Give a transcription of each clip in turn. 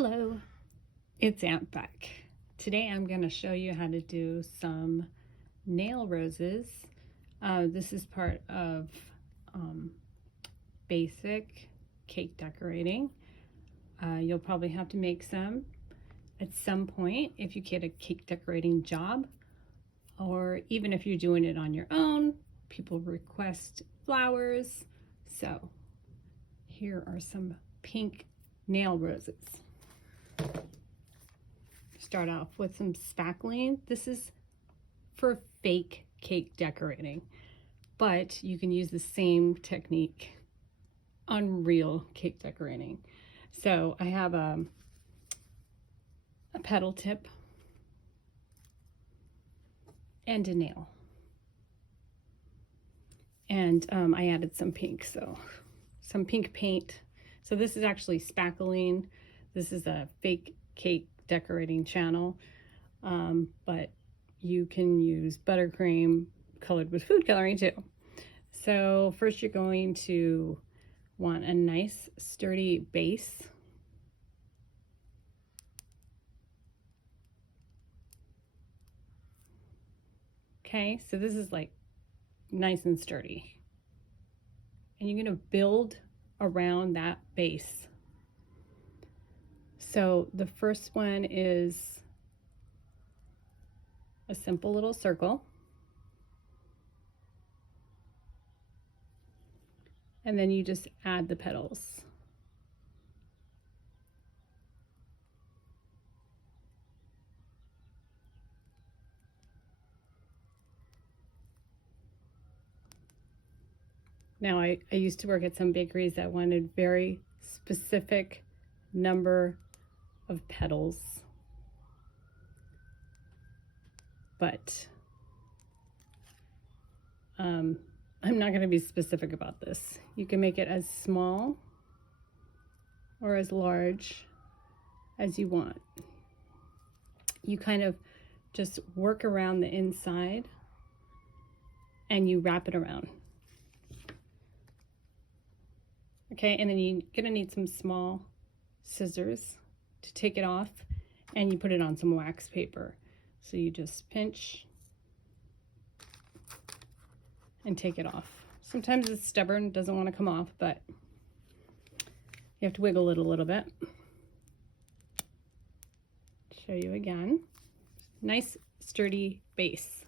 Hello, it's Aunt Beck. Today I'm going to show you how to do some nail roses. This is part of basic cake decorating. You'll probably have to make some at some point if you get a cake decorating job, or even if you're doing it on your own. People request flowers. So here are some pink nail roses. Start off with some spackling. This is for fake cake decorating, but you can use the same technique on real cake decorating. So I have a petal tip and a nail, and I added some pink, so some pink paint. So this is actually spackling. This is a fake cake decorating channel, but you can use buttercream colored with food coloring too. So first you're going to want a nice sturdy base. Okay, so this is like nice and sturdy, and you're going to build around that base. So the first one is a simple little circle, and then you just add the petals. Now I used to work at some bakeries that wanted very specific number of petals, but I'm not going to be specific about this. You can make it as small or as large as you want. You kind of just work around the inside and you wrap it around. Okay, and then you're gonna need some small scissors to take it off, and you put it on some wax paper. So you just pinch and take it off. Sometimes it's stubborn, doesn't want to come off, but you have to wiggle it a little bit. Show you again. Nice sturdy base.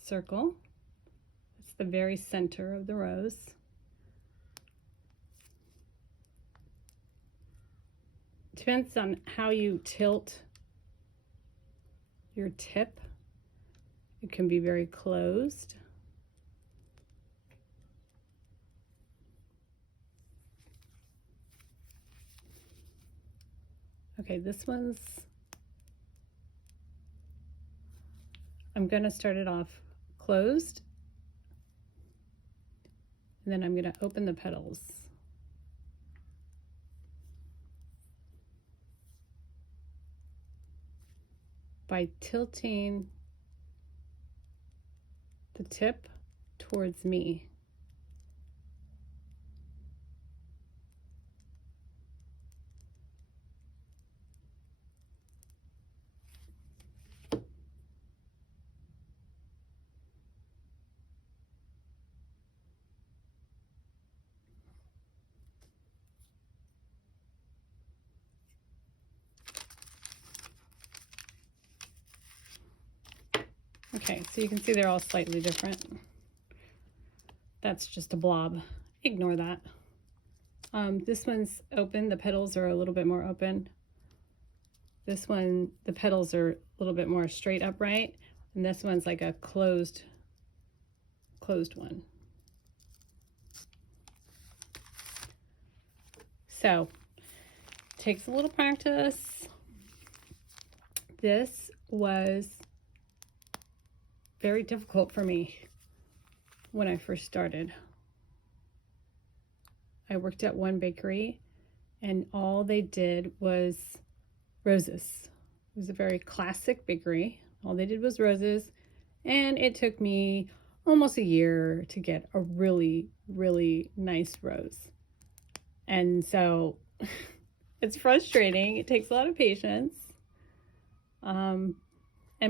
Circle. It's the very center of the rose. Depends on how you tilt your tip. It can be very closed. Okay, this one's, I'm going to start it off closed, and then I'm going to open the petals. By tilting the tip towards me. Okay, so you can see they're all slightly different. That's just a blob. Ignore that. This one's open. The petals are a little bit more open. This one, the petals are a little bit more straight upright, and this one's like a closed one. So, takes a little practice. This was very difficult for me when I first started. I worked at one bakery, and all they did was roses. It was a very classic bakery. All they did was roses, and it took me almost a year to get a really, really nice rose. And so it's frustrating. It takes a lot of patience and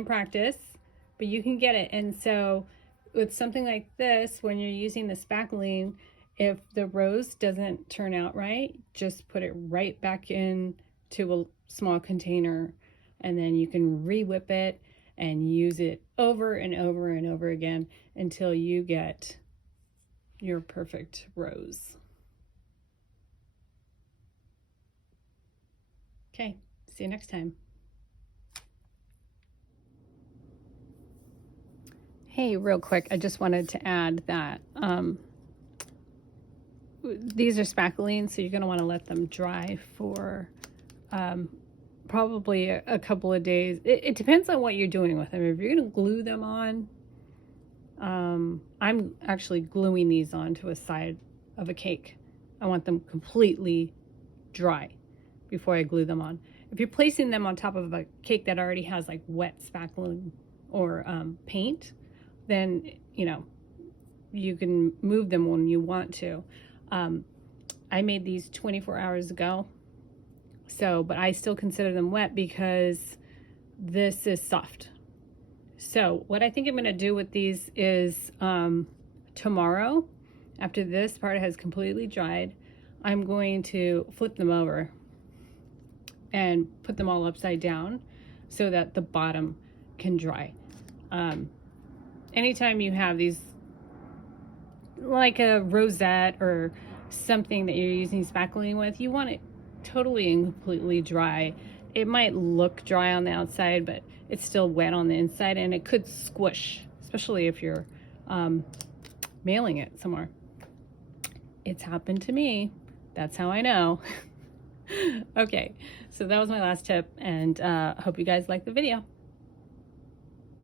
practice, but you can get it. And so with something like this, when you're using the spackling, if the rose doesn't turn out right, just put it right back in to a small container, and then you can re-whip it and use it over and over and over again until you get your perfect rose. Okay, see you next time. Hey, real quick, I just wanted to add that these are spackling, so you're going to want to let them dry for probably a couple of days. It depends on what you're doing with them. If you're going to glue them on, I'm actually gluing these onto a side of a cake. I want them completely dry before I glue them on. If you're placing them on top of a cake that already has like wet spackling or paint, then, you know, you can move them when you want to. I made these 24 hours ago, but I still consider them wet because this is soft. So what I think I'm going to do with these is tomorrow, after this part has completely dried, I'm going to flip them over and put them all upside down so that the bottom can dry. Anytime you have these, like a rosette or something that you're using spackling with, you want it totally and completely dry. It might look dry on the outside, but it's still wet on the inside, and it could squish, especially if you're mailing it somewhere. It's happened to me. That's how I know. Okay, so that was my last tip, and hope you guys liked the video.